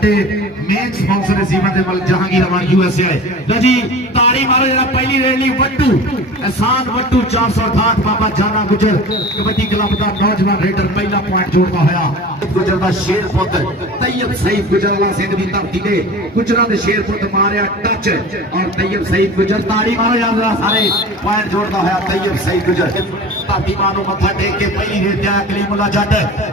साडे main sponsor cement दे मल जहांगीर अमान USA लो जी ताड़ी मारो जरा पहली रेली वट्टू एहसान वट्टू 468 बाबा जाना गुजर कबड्डी क्लब का नौजवान रेडर पहला पॉइंट जोड़ता होया गुजर दा शेर पुत तैयब सईद गुजर वाला सिंध दी धरती ते गुजरां दे शेर पुत मारिया टच और तैयब सईद गुजर ताड़ी मारो यार जरा सारे पॉइंट जोड़ता होया तैयब सईद गुजर धरती मानो मत्था टेक के पहली रेड आ कलीमुल्ला जट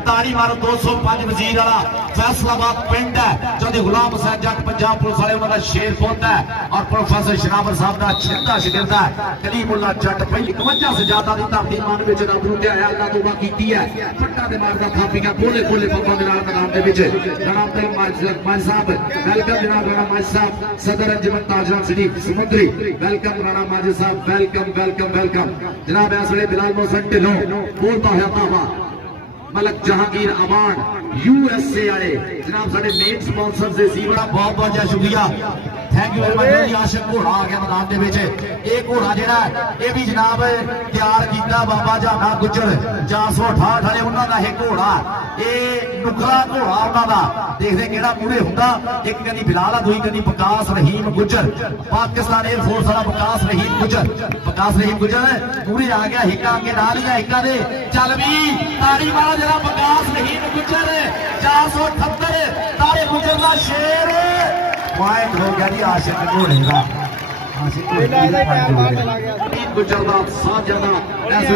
ताड़ी मारो 205 वजीर वाला फैसलाबाद पिंड है जो गुलाम हुसैन जट पंजाब पुलिस वाले उन्होंने शेर पुत है और प्रोफेसर शनावर साहब का छिंदा शिगिरद है कलीमुल्ला जट पहली 51 से ज्यादा की धरती मान में रब नूं ध्याया अल्लाह तौबा कीती है पट्टा दे मारदा थापियां खोले खोले पंपां दे नाल मैदान दे विच जनाब ते माज साहब वेलकम जनाब राणा माज साहब सदर अंजुमन ताजराम सिटी समुद्री वेलकम राणा माज साहब वेलकम वेलकम वेलकम जनाब इस वेले बिलाल मोहसन ढिल्लों बोलता होया तावा मलक जहांगीर अमान यूएसए आए जनाब साडे मेन स्पॉन्सर से सी बड़ा बहुत बहुत शुक्रिया थैंक यू वेरी मच आशिक घोड़ा आ गया मैदान दे विच ये घोड़ा जेड़ा ये भी जनाब तैयार कीता बाबा जाना गुजर 468 वाले उन्हां दा ये घोड़ा ये नुकरा घोड़ा उन्हां दा देखदे किहड़ा मूहरे हुंदा एक कनी बिलाल दूई कनी विकास रहीम गुजर पाकिस्तान एयरफोर्स वाला विकास रहीम गुजर मूहरे आ गया हिक्का अगे ला लिया हिक्का दे चल भी ताड़ी वाला जरा विकास रहीम गुजर 478 तारे गुजर दा शेर पॉइंट हो गया जी आशिक घोड़े का गुजर का साथ ज्यादा ऐसे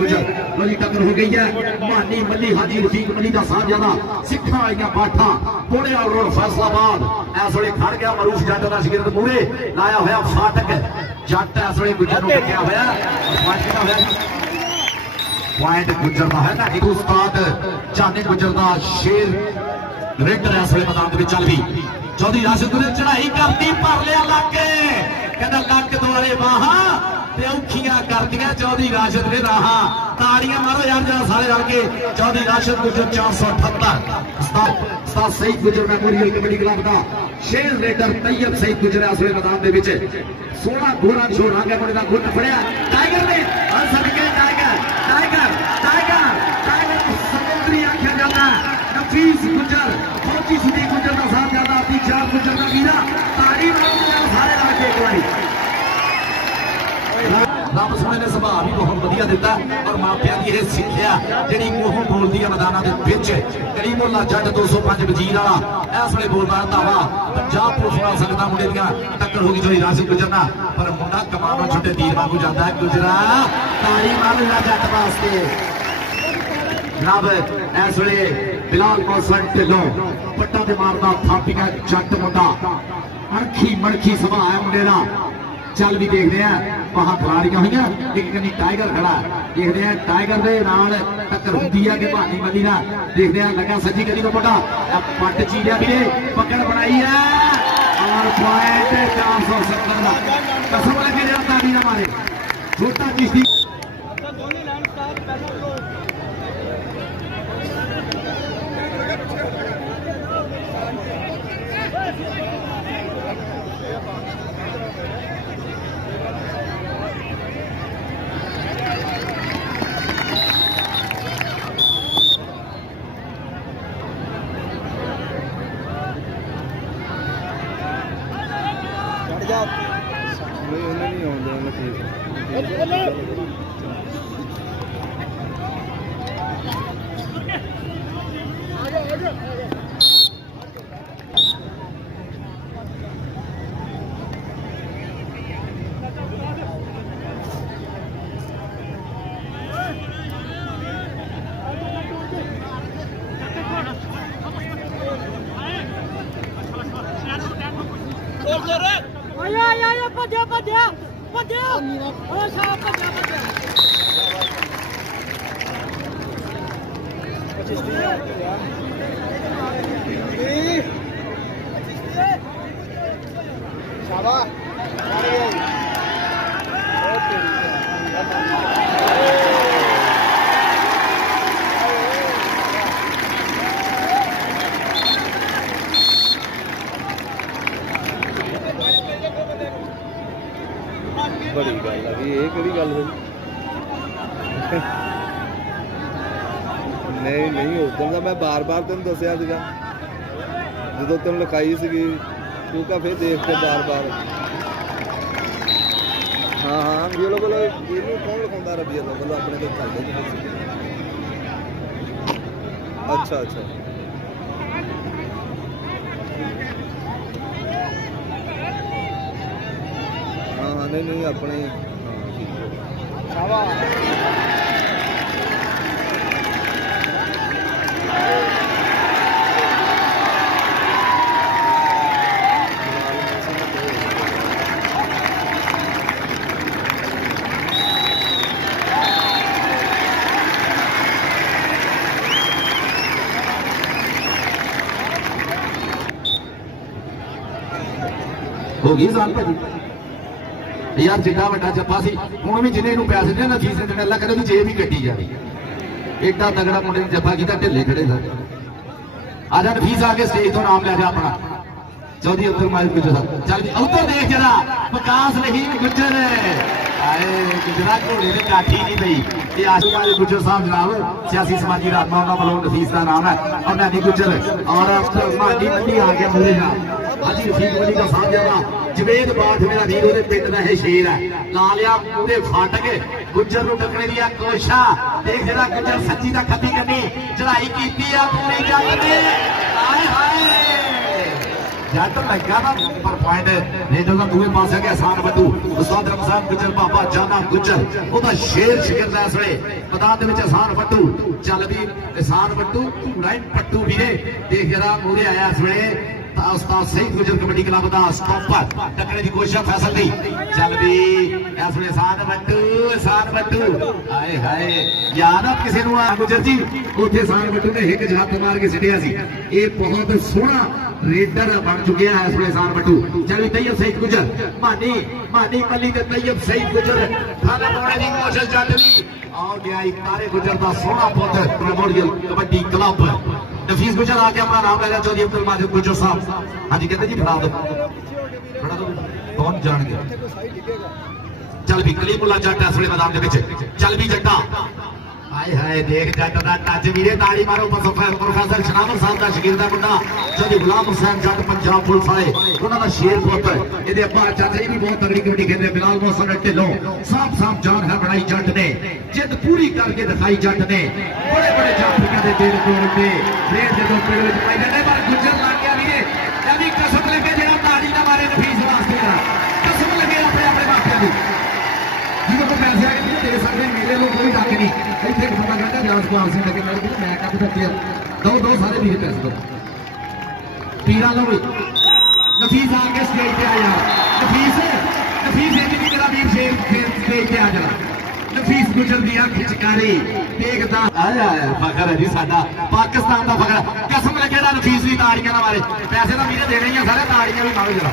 गुजर बड़ी टक्कर हो गई है मानी मल्ली हाजी रफीक मल्ली का साथ ज्यादा सिखा आईया बाठा पुणे रोड फैसलाबाद इस वे खड़ गया मरूफ जट का शिगिरद मूहरे लाया होया फाटक जट इस वे गुजर क्या होया पॉइंट गुजर का है ना एक उस्ताद जाने गुजर का शेर रेडर इस वे मैदान में चल भी चौधरी राशिद ने चढ़ाई करती पर लिया लग कहता लक द्वारे बाहा औखियां कर दिया चौधरी राशिद ने राहा ताड़ियां मारो यार जरा सारे रल के चौधरी राशिद गुजर 478 सईद गुजर मेमोरियल कबड्डी क्लब का शेर रेडर तैयब सईद गुजर इस वे मैदान में 16 गोला छोड़ आ गया मुंडे का गुट फड़िया टाइगर ने और सदके टाइगर समुद्री आंखें जाता नफीस गुजर फौजी सुधी गुजर का साथ ज्यादा अपनी 4 गुजर का वीरा ताड़ी मारो सारे रल के एक बारी रब सोने ने सुभाव भी बहुत बढ़िया दिता और मापिया की यह सिक्ख्या जी मूहों बोलती है मैदानों के कलीमुल्ला जट 205 वजीर वाला इस वे बोलता दावा पंजाब पुलिस वाला सकता मुंडे दियां टक्कर होगी जो राशिद गुजरना पर मुंडा कमाना छुट्टे तीर वांगू जाता है गुजरा ताड़ी मारो जट वास्ते जनाब इस वे बिलाल मोहसन ढिल्लों पट्टा ते मारदा थापियां जट मुंडा अणखी मणखी सभा है मुंडे दा चल भी देखते हैं वहां खिलाड़ियां हुई एक कनी टाइगर खड़ा देखते हैं टाइगर दे नाल टक्कर होती है कि भानी मली ना देखते हैं लगा सज्जी गली को मुंडा पट चीरिया भी पकड़ बनाई है और पॉइंट 470 का कसम लगे जाता भी हमारे छोटा चिश्ती बड़ी गल है ये केड़ी गल हुई नहीं नहीं उधर का मैं बार बार तेन दसिया ਜਦੋਂ ਤੈਨੂੰ ਲਿਖਾਈ ਸੀਗੀ ਤੂੰ ਕਾ ਫਿਰ ਦੇਖ ਕੇ ਬਾਰ-ਬਾਰ ਹਾਂ ਵੀ ਲੋਕ ਇਹਨੂੰ ਕੌਣ ਲਿਖਾਉਂਦਾ ਰਬੀ ਅੱਲਾ ਵੱਲੋਂ ਆਪਣੇ ਤੋਂ ਚੱਲਦੇ ਜੀ ਅੱਛਾ ਹਾਂ ਨਹੀਂ ਆਪਣੇ ਸ਼ਾਬਾਸ਼ हो गई जान भाजी यार जिड्डा वड्डा जप्पा सी हुण भी जिन्हें इहनूं पैसे देने फीस देने अल्लाह करे भी जेब ही कट्टी जाए एडा तगड़ा मुंडे ने जप्पा कीता ढिले खड़े सा आ जा फीस आके स्टेज तो नाम ले जा अपना चौधरी अब्दुल मालिक गुजर साहब चल उधर देख जरा विकास रहीम गुजर आए गुजरा घोड़े ने काठी नहीं पई ये आशिक मालिक गुजर साहब जनाब सियासी समाजी रहनुमा उन्हां वालों नफीस का नाम है और नानी गुजर और मानी मंडी आ गया मुझे ना हाजी रफीक वली का साथ जाना जवेद बाठ मेरा वीर ओदे पिंड दा है शेर है ला लिया पूरे फट के गुजर नु टकने दी कोशिश देख जरा गुजर सच्ची दा खती करनी चढ़ाई कीती आ पूरी जट ने हाय हाय जट लगा ना पर पॉइंट रेडर दा दूसरे पासे के आसान बद्दू उस्ताद रमजान गुजर बाबा जाना गुजर ओदा शेर शिकरदा इस वे मैदान दे विच आसान बद्दू चल भी आसान बद्दू घोड़ा पट्टू वीरे देख जरा मूरे आया इस वे उस्ताद सईद गुजर कबड्डी क्लब का स्टॉपर टकने की कोशिश फैसल दी चल भी ऐसे सान बट्टू हाय हाय याद आप किसी गुजर जी उसे सान बट्टू ने एक झट मार के सिटिया सी ये बहुत सोहना रेडर बन चुके हैं इस वे सान बट्टू चल तैयब सईद गुजर मानी मली ते तैयब सईद गुजर खाना पाने की कोशिश जट दी आ गया तारे गुजर का सोहना पुत्र मेमोरियल कबड्डी क्लब नफीस गुजर आके अपना नाम ले चौधरी अब्दुल माजिद गुजर साहब हाँ जी कहते जी फड़ा दो कौन जान गया चल भी कलीमुल्ला जट इस वे मैदान चल भी जट्टा हाय हाय देख जट का टच वीरे ताड़ी मारो प्रोफेसर शनावर साहब का शकील का मुंडा चौधरी गुलाम हुसैन जट पंजाब पुलिस वाले उन्होंने शेर पुत्र ये अब्बा चाचा जी भी बहुत तगड़ी कबड्डी खेलते बिलाल मोहसन ढिल्लों साफ जान है बनाई जट ने जिद पूरी करके दिखाई जट ने बड़े बड़े जाफिया के दिल तोड़ते रेड जो पेड़ में पाई जाते पर गुजर लग गया वीरे यानी कसम लगे जरा ताड़ी ना मारे नफीस वास्ते कसम लगे अपने अपने मापिया की जिन्हों को पैसे आगे दे सकते मेरे लोग कोई डक नहीं इतने बंदा कहता राजपाल सिंह लगे मैं कब तक दो सारे वीरे पैसे दो पीरा लो नफीस आके स्टेज पे आया नफीस इतनी मेरा वीर स्टेज पे आ जा नफीस गुजर दिया खिचकारी देखदा आया फखर है जी साडा पाकिस्तान का फखर कसम लगे ना नफीस की ताड़ियां ना मारे पैसे तो वीरे देने ही सारे ताड़ियां भी मारो जरा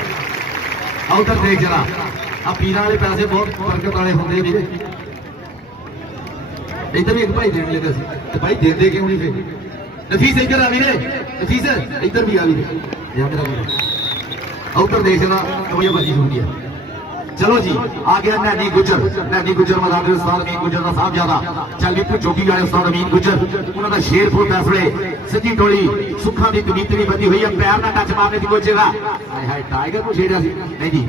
आओ उधर देख जरा आ पीरा वाले पैसे बहुत बरकत वाले होंगे वीरे इधर भी एक भाई देने लगे सी भाई देते क्यों नहीं फिर नफीस इधर आ वीरे नफीस इधर भी आ वीरे या मेरा वीरे उधर देख जरा कबड्डी बजी छूटी है चलो जी आ गया नैनी गुजर मैदान में उस्ताद अमीन गुजर का साहब ज्यादा चल भी चौकी वाले उस्ताद अमीन गुजर उन्होंने शेर फुल फैसले सीधी टोली सुखा की कमीतरी बनी हुई है पैर ना टच मारने की कोशिश हाय हाय टाइगर को छेड़ा सी नहीं जी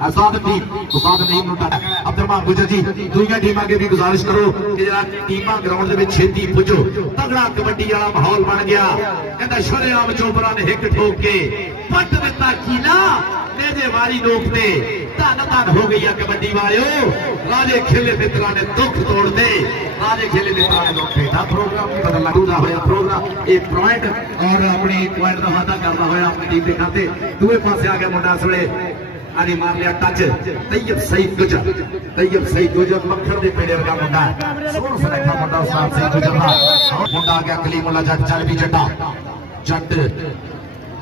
उस्ताद अमीन अब्दुलरहमान गुजर जी दूसरी टीम के भी गुजारिश करो कि जरा टीम ग्राउंड में छेती पुजो तगड़ा कबड्डी वाला माहौल बन गया कहता शरेआम चोपरा ने हिक ठोक के पट दिता कीला मेरे वारी नोकते धन धन हो गई है कबड्डी वालों राजे खेले मित्रा ने दुख तोड़ दे राजे खेले मित्रा ने दुख बेटा प्रोग्राम नहीं बदलना दूसरा होया प्रोग्राम एक पॉइंट और अपनी पॉइंट का वादा करना होया अपनी टीम के खाते दूसरे पासे आ गया मुंडा सवेले अरे मार लिया टच तैयब सईद गुजर मक्खर दे पेड़े वर्गा मुंडा सोहना सुनखा मुंडा उस्ताद सईद गुजर दा मुंडा आ गया कलीमुल्ला जट चल भी जट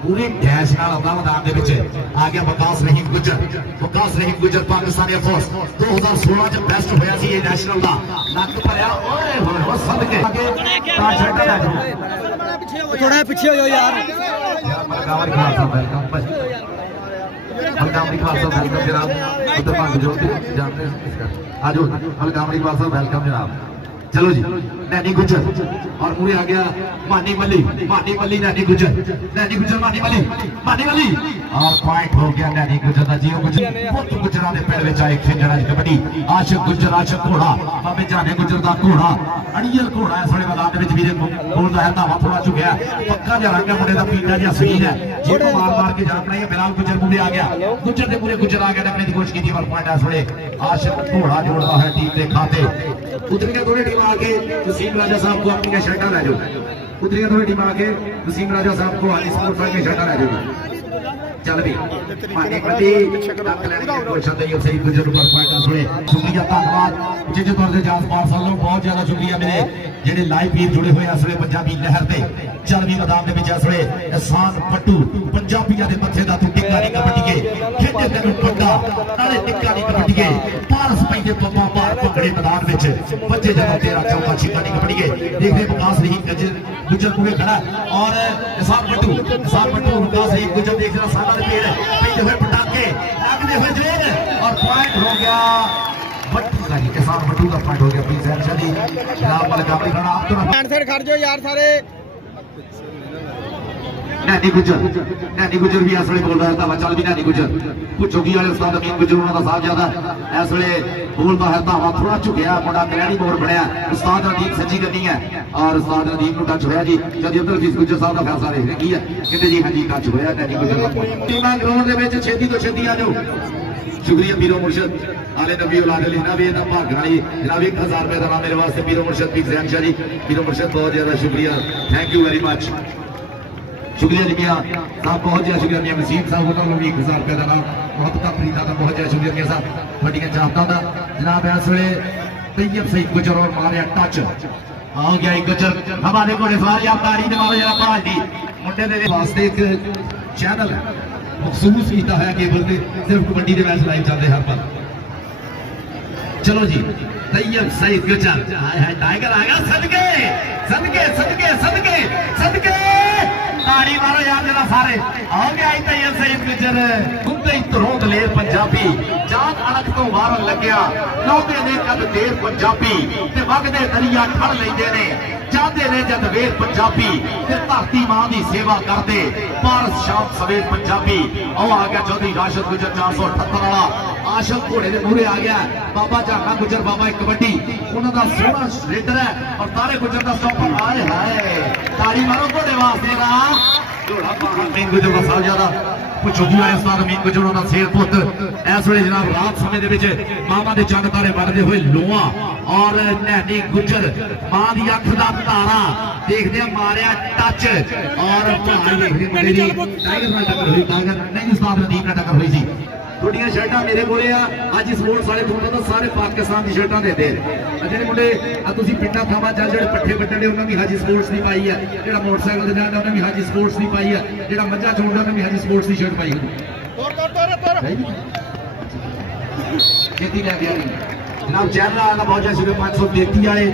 पूरी डैश नाल आउंदा मैदान दे विच आ गया वकास रहीम गुजर पाकिस्तानी फोर्स 2016 च बेस्ट होया सी ये नेशनल दा नक भरिया ओए होए हो सदके ता छड्डा थोड़ा पीछे हो जाओ यार मलकावरी खालसा वेलकम जनाब उधर भाग जो जानते हैं आज मलकावरी खालसा वेलकम जनाब चलो जी नैनी गुजर और मुझे आ गया मानी मली नैनी गुजर मानी मली और पॉइंट हो गया नैनी गुजर का जियो गुजर पुत गुजरा के पैर में आए खेलना कबड्डी आशिक गुजर आशिक घोड़ा बाबे जाने गुजर का घोड़ा अड़ियल घोड़ा इस वे मैदान में भी बोलता है धावा थोड़ा चुकिया पक्का जा रंग मुंडे का पीटा जहा सही है जिप मार के जाना है बिलाल गुजर मुझे आ गया गुजर के पूरे गुजर आ गया रखने की कोशिश की पर पॉइंट इस वे आशिक घोड़ा जोड़ता है टीम के खाते उतरिया थोड़ी टीम आके वसीम राजा साहब को अपनी शर्टा लै जाओ उतरिया थोड़ी टीम आके वसीम राजा साहब को हाली स्पोर्ट की शर्टा लै जाओ चल भी माने कदी टक लेने की कोशिश दी सही गुजर पर पॉइंट इस वे शुक्रिया धन्यवाद जिस तौर से जास पास वालों बहुत ज्यादा शुक्रिया मेरे जेडे लाइव वीर जुड़े हुए इस वे पंजाबी लहर से चल भी मैदान में इस वे एहसान पट्टू पंजाबियों के मथे का तू टिक्का नहीं कबड्डी के खेते तेन पट्टा नाले टिक्का नहीं कबड्डी के पारस पैदे पप्पा पार भंगड़े मैदान में बच्चे जब तेरा चौका छिक्का नहीं कबड्डी के देखते विकास रही गुजर पूरे खड़ा और एहसान पट्टू विकास रही गुजर देख रहा सारा पेड़ पैदे हुए पटाखे लगते हुए जोर और पॉइंट हो गया एहसान पट्टू का पॉइंट हो गया प्लीज शाह जी जनाब मलिक आपने खड़ा आप तो खड़ जाओ यार सारे नैनी गुजर भी इस वे बोल रहा है चल भी नैनी गुजर कुछ चुकी वाले उस्ताद अमीन गुजर उन्होंने साथ ज्यादा इस वे बोलता है धावा थोड़ा झुकिया मुंडा कलैनी मोड़ बनया उस्ताद नदीम सज्जी करनी है और उस्ताद नदीम को टच होया जी जल्दी अब्दुल हफीज गुजर साहब का फैसला देख की है कहते जी हाँ जी टच होया नैनी गुजर टीमां ग्राउंड के छेती तो छेती आ जाओ शुक्रिया पीरो मुर्शद आले नबी औलाद अली ना भी ना भाग वाली जनाब 1000 रुपए का मेरे वास्ते पीरो मुर्शद पीर जैन शाह जी पीरो मुर्शद बहुत ज्यादा शुक्रिया थैंक यू वेरी मच शुक्रिया जी मियां साहब बहुत ज्यादा शुक्रिया मियां मसीद साहब उन्होंने भी 1000 रुपए का मोहब्बत फरीदा का बहुत ज्यादा शुक्रिया मियां साहब बड़ियां चाहता था जनाब इस वे तैयब सईद गुजर और मारिया टच आ गया एक गुजर हमारे घोड़े सवार या तारी दे मारो जरा पढ़ा दी मुंडे दे वास्ते एक चैनल है मखसूस किया है केबल पे सिर्फ कबड्डी के मैच लाइव चलते हर पल चलो जी तैयब सईद गुजर टाइगर आ गया सदके ताड़ी मारो यार जरा सारे आ गया तैयब सईद गुजर कुत्ते तरों दलेर पंजाबी जान अणख तो वारन लग्या लौटे ने कद देर पंजाबी ते वगदे दरिया ठड़ लैंदे ने चाहते ने जद वेर पंजाबी ते धरती मां दी सेवा करदे पारस शाम सवेर पंजाबी ओ आ गया चौधरी राशिद गुजर 478 वाला आशक घोड़े के मूहरे आ गया बाबा झाका गुजर बाबा एक कबड्डी उन्होंने सोहना रेडर है और तारे गुजर का स्टॉपर आए हाय ताड़ी मारो घोड़े वास्ते ना घोड़ा अमीन गुजर का साल ज्यादा चौकी वाले उस्ताद अमीन गुजर उन्होंने शेर पुत इस वे जनाब रात समय के मामा के चंद तारे बढ़ते हुए लोहा और नैनी गुजर मां की अख का तारा देखते मारिया टच और टाइगर टक्कर हुई नहीं उस्ताद नदीम ने टक्कर हुई सी थोड़िया शर्टा मेरे को अज स्पोर्ट्स वाले फोटो तो सारे पाकिस्तान की शर्टा देते हैं जो मुंडे तुम पिंडा थावा चल जो पट्ठे बट्टन उन्होंने भी हाजी स्पोर्ट्स नहीं पाई है जो मोटरसाइकिल से जाना उन्होंने भी हाजी स्पोर्ट्स नहीं पाई है जो मझा चोंदा उन्होंने भी हाजी स्पोर्ट्स की शर्ट पाई है जनाब चैनल वाला बहुत ज्यादा शुक्रिया 533 वाले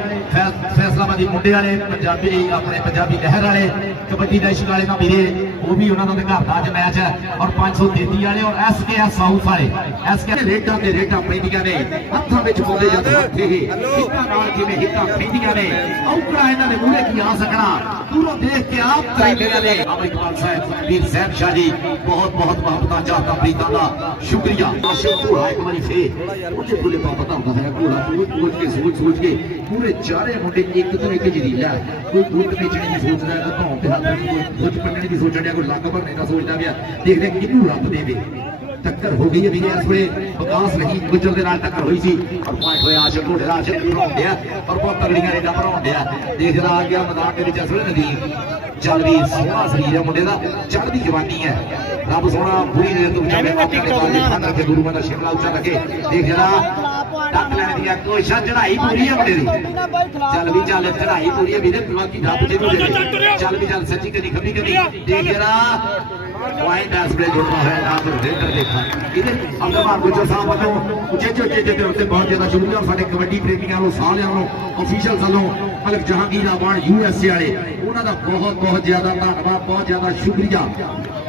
फैसलाबादी मुंडे वाले पंजाबी अपने पंजाबी लहर वाले कबड्डी नेशनल वाले ना मेरे वो भी उन्होंने घर का अज मैच है और 533 वाले और SKS साउथ वाले SKS रेटा ते रेटा पैंदियां ने हत्थां विच पाउंदे जद हत्थे हिक्कां नाल जिवें हिक्कां पैंदियां ने औकड़ा इन्हां दे मूहरे की आ सकना दूरों देख के आप करेंदियां ने अमर इकबाल साहब वीर जैन शाह जी बहुत बहुत मोहब्बतां चाहता प्रीतां दा शुक्रिया आशिक घोड़ा एक बारी फिर उन्हें पूरे पता होता है घोड़ा सोच के पूरे चारे मुंडे एक तो एक जरीला कोई बुत बेचने की सोचता है कोई भाव पे हाथ कोई बुत पढ़ने की सोचने कोई लग भरने का सोचता गया देखते किनू रब देवे टक्कर हो गई है इस वे विकास रही गुजर के नाल टक्कर हुई सी और पॉइंट होया आशिक घोड़े दा आशिक भराउंदे और बहुत तगड़ियां रेडा भराउंदे देख जरा आ गया मैदान के विच इस वे नदीम चल भी सोहना शरीर है मुंडे दा चढ़दी जवानी है रब सोहना पूरी देर तो बचावे रखे गुरु का शिमला उच्चा रखे देख जरा टक लेने दी कोशिश चढ़ाई पूरी है मुंडे दी चल भी चल चढ़ाई पूरी है वीरे बाकी रब जेनू दे चल भी चल सच्ची कदी खब्बी कदी देख जरा पॉइंट एस्प्रे जोड़ना है आप रेडर देखा इधर अब्दुल गुजर साहब वालों उचे ते उत्ते बहुत ज्यादा शुक्रिया और साडे कबड्डी प्रेमियों वालों सारियां वालों ऑफिशियल वालों मलिक जहांगीर अवान USA वाले उन्हां दा बहुत बहुत ज्यादा धन्यवाद बहुत ज्यादा शुक्रिया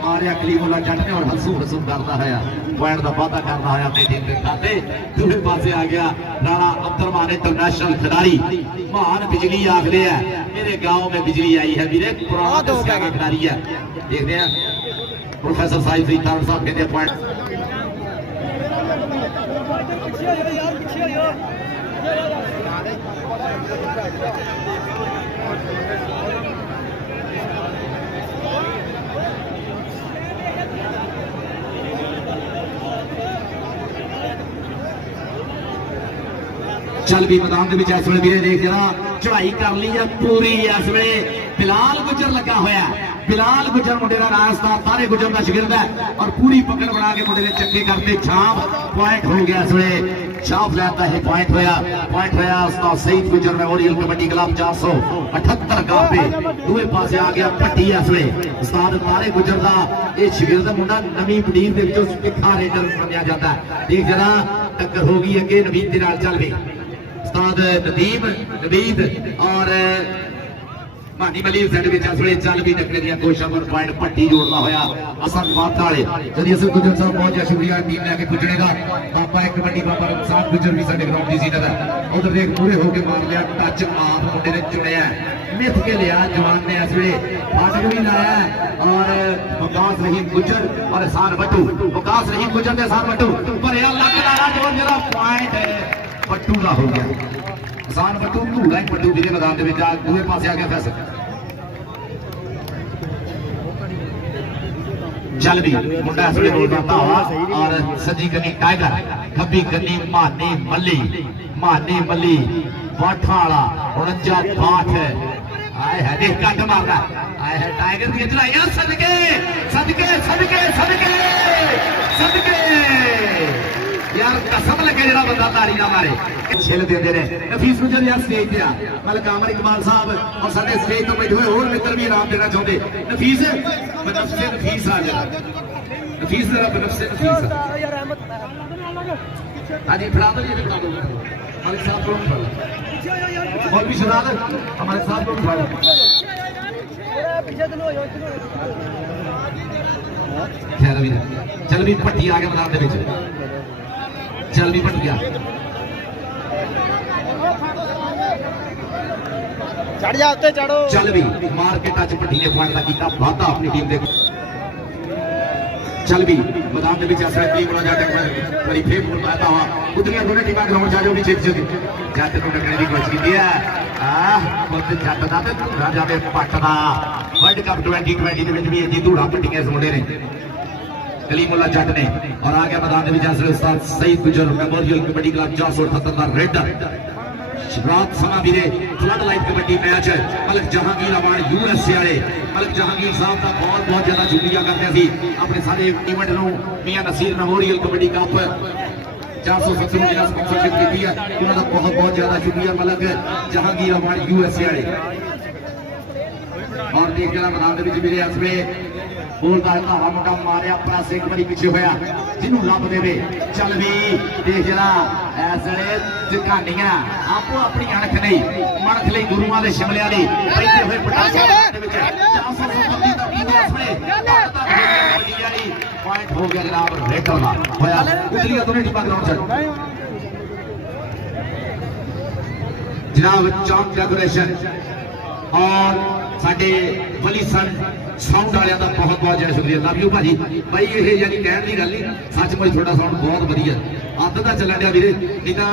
मारिया कलीमुल्ला जट ने और हंसू हंसू करता है पॉइंट का वादा करता है अपने टीम के खाते दूसरे पासे आ गया राणा अब्दुलरहमान इंटरनेशनल खिलाड़ी महान बिजली आखले है मेरे गांव में बिजली आई है मेरे पुराना खिलाड़ी है देखते हैं प्रोफेसर साहिब साहब कहते पॉइंट चल भी मैदान के इस वे वीरे देख जरा चढ़ाई कर ली है पूरी इस वे बिलाल गुजर लगा होया बिलाल गुजर मुंडे का राजस्थान सारे गुजर का शिगिरद है और पूरी पकड़ बना के मुंडे ने चक्के करते छाप पॉइंट हो गया इस वे छाप लाता है पॉइंट होया उस्ताद सईद गुजर मेमोरियल कबड्डी क्लब 478 का पे दूसरे पासे आ गया पट्टी इस वे उस्ताद तारे गुजर का ये शिगिरद मुंडा नवी पनीर के विचों तिखा रेडर मनिया जाता है देख जरा टक्कर होगी अगे नवीद के नाल चल भी उस्ताद नदीम नवीद और मानी मलीर साइड में इस वे चल भी टकरे दी कोशिशों पर पॉइंट पट्टी जोड़ना होया असन बात वाले जदी असर गुजर साहब बहुत बहुत शुक्रिया टीम लेके पुजने का पापा एक कबड्डी पापा साथ गुजर भी साडे ग्राउंड दी सीनत है उधर देख पूरे होके मार लिया टच आप मुंडे ने चुनिया मिथ के लिया जवान ने इस वे फाटक भी लाया और वकास रहीम गुजर और एहसान बट्टू वकास रहीम गुजर ने एहसान बट्टू पर यार लग लाया जोर जरा पॉइंट पट्टू का हो गया एहसान बट्टू धूड़ा ही पट्टू भी मैदान के दूसरे पासे आ गया फैसल चल भी मुंडा इस वे बोलता धावा और सजी कनी टाइगर खब्बी कनी माने मल्ली बाठा वाला 49 बाठ आए है देख कट मारदा आए है टाइगर दी चढ़ाइयां सदके सदके सदके सदके सदके यार कसम लगे जरा बंदा तारी ना मारे छिल देंदे ने नफीस गुजर यार स्टेज पे आ मलक अमर इकबाल साहब और साडे स्टेज तो बैठे हुए और मित्र भी इनाम देना चाहते नफीस बनफसे नफीस आ जा नफीस जरा बनफसे नफीस हां जी फड़ा दो ये फड़ा दो मलिक साहब को फड़ा और भी सुना दे हमारे साथ को फड़ा पीछे चलो खैर अभी चल भी पट्टी आ गया मैदान दे विच चल भी पट गया चढ़ जाते चढ़ो चल भी मार के टच पट्टी ने पॉइंट का कीता वादा अपनी टीम दे चल भी मैदान के बीच ऐसा टीम बना जाके बड़ी फेर बोल पाता हुआ उतनी दोनों टीमां ग्राउंड जा जो भी छेक छेक जाते तो टकने की कोशिश की है बहुत जट दा ते धूड़ा जावे पट दा वर्ल्ड कप 2020 ਦੇ ਵਿੱਚ ਵੀ ਇਹ ਧੂੜਾ ਪੱਟੀਆਂ ਇਸ ਮੁੰਡੇ ਨੇ कलीमुल्ला जट ने और आ गया मैदान में उस्ताद सईद गुजर मेमोरियल कबड्डी क्लब 478 का रेडर रात समा भी floodlight kabaddi match Malak Jahangir award USA वाले मलक जहांगीर साहब का बहुत बहुत ज्यादा शुक्रिया करते थे अपने सारे इवेंट को मियां नसीर मेमोरियल कबड्डी कप 470 जिला स्पॉन्सरशिप की है उन्होंने बहुत बहुत ज्यादा शुक्रिया मलक जहांगीर अवार्ड यूएसए वाले और देख जरा मैदान के मेरे हस में बोलता है धावा मुंडा मारे अपना सिंह बड़ी पीछे होया जिन्हों रब देवे चल भी देख जरा इस वे जगानियां आपो अपनी अणख नहीं मणख लई गुरुआं दे शिमलियां दी पैदे होए पटाखे दे विच 470 दा कीता इस वे पॉइंट हो गया जनाब रेडर दा होया उतरी दोनों टीमां ग्राउंड छ जनाब चौक डेकोरेशन और साडे वली सन साउंड वाले का बहुत बहुत ज्यादा शुक्रिया लव यू भाजी भाई ये यानी कहने की गल नहीं सचमुच थोड़ा साउंड बहुत वधिया आदत का चलन दिया वीरे नहीं तो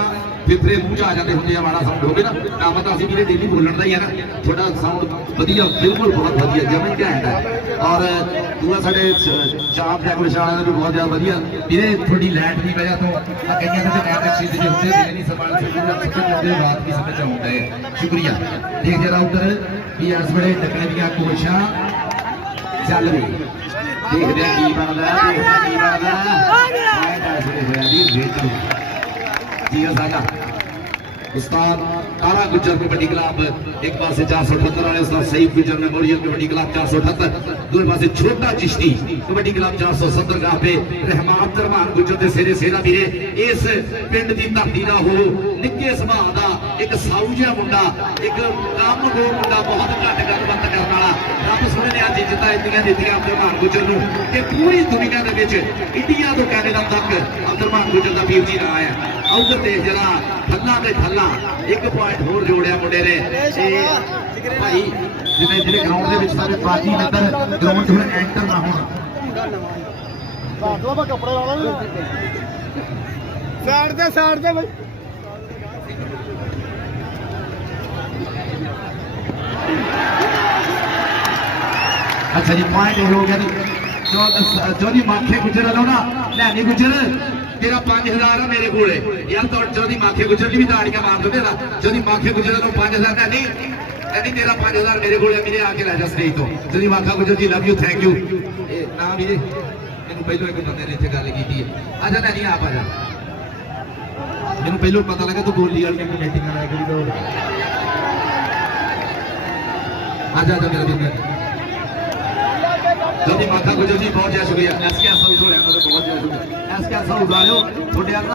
फिफरे मूँह च आ जाते होंगे माड़ा साउंड हो गया ना काम तो असं वीरे डेली बोलने का ही है ना थोड़ा साउंड वधिया बिल्कुल बहुत वधिया जमन घैंट है और दूसरा साढ़े चाप डेकोरेशन वाले भी बहुत ज्यादा वधिया वीरे थोड़ी लाइट की वजह तो कई नैट चीज जो होते हैं नहीं संभाल बात भी समझ आता है शुक्रिया देख जरा उधर भी इस वे टकने दी कोशिशां चल भी देखते हैं की बनता है उस्ताद काला गुजर कबड्डी क्लब एक पास 478 वाले उसका सही गुजर मेमोरियल कबड्डी क्लब 478 दूसरे पास छोटा चिश्ती कबड्डी क्लब 470 का पे रहमान गुजर के सिरे सेना वीरे इस पिंड की धरती का हो निक्के सुभाव का एक साऊ जिहा मुंडा एक काम गो मुंडा बहुत घट गलबात करने वाला रब सोने ने अज इज्जत इतनी दी रहमान गुजर को पूरी दुनिया के इंडिया तो कैनेडा तक रहमान गुजर का वीर जी रहा है उधर देख जरा थल्ला ते थल्ला एक पॉइंट होर जोड़िया मुंडे ने भाई जिन्हें जिन्हें ग्राउंड के विच सारे बाजी नगर ग्राउंड में एंटर ना होना कपड़े ला लो साइड दे भाई अच्छा जी पॉइंट हो गया जो जी माखे गुजर लो ना लैनी गुजर तेरा 5000 है मेरे को यार तो जो माखे गुजर की भी ताड़ियां मार दो ना जो माखे गुजर लो 5000 का नहीं तेरा 5000 मेरे को मेरे आके लै जा स्टेज तो जो माखा गुजर जी लव यू थैंक यू ना मेरे मैंने पहले एक बंदे ने इतने गल की आजा नहीं आप आजा मैंने पहले पता लगा तू बोली वाली मीटिंग आजा मेरा दिन जल्दी माथा गुजर जी बहुत जय शुक्रिया एसके साउथ हो रहा है बहुत जय शुक्रिया एसके साउथ वाले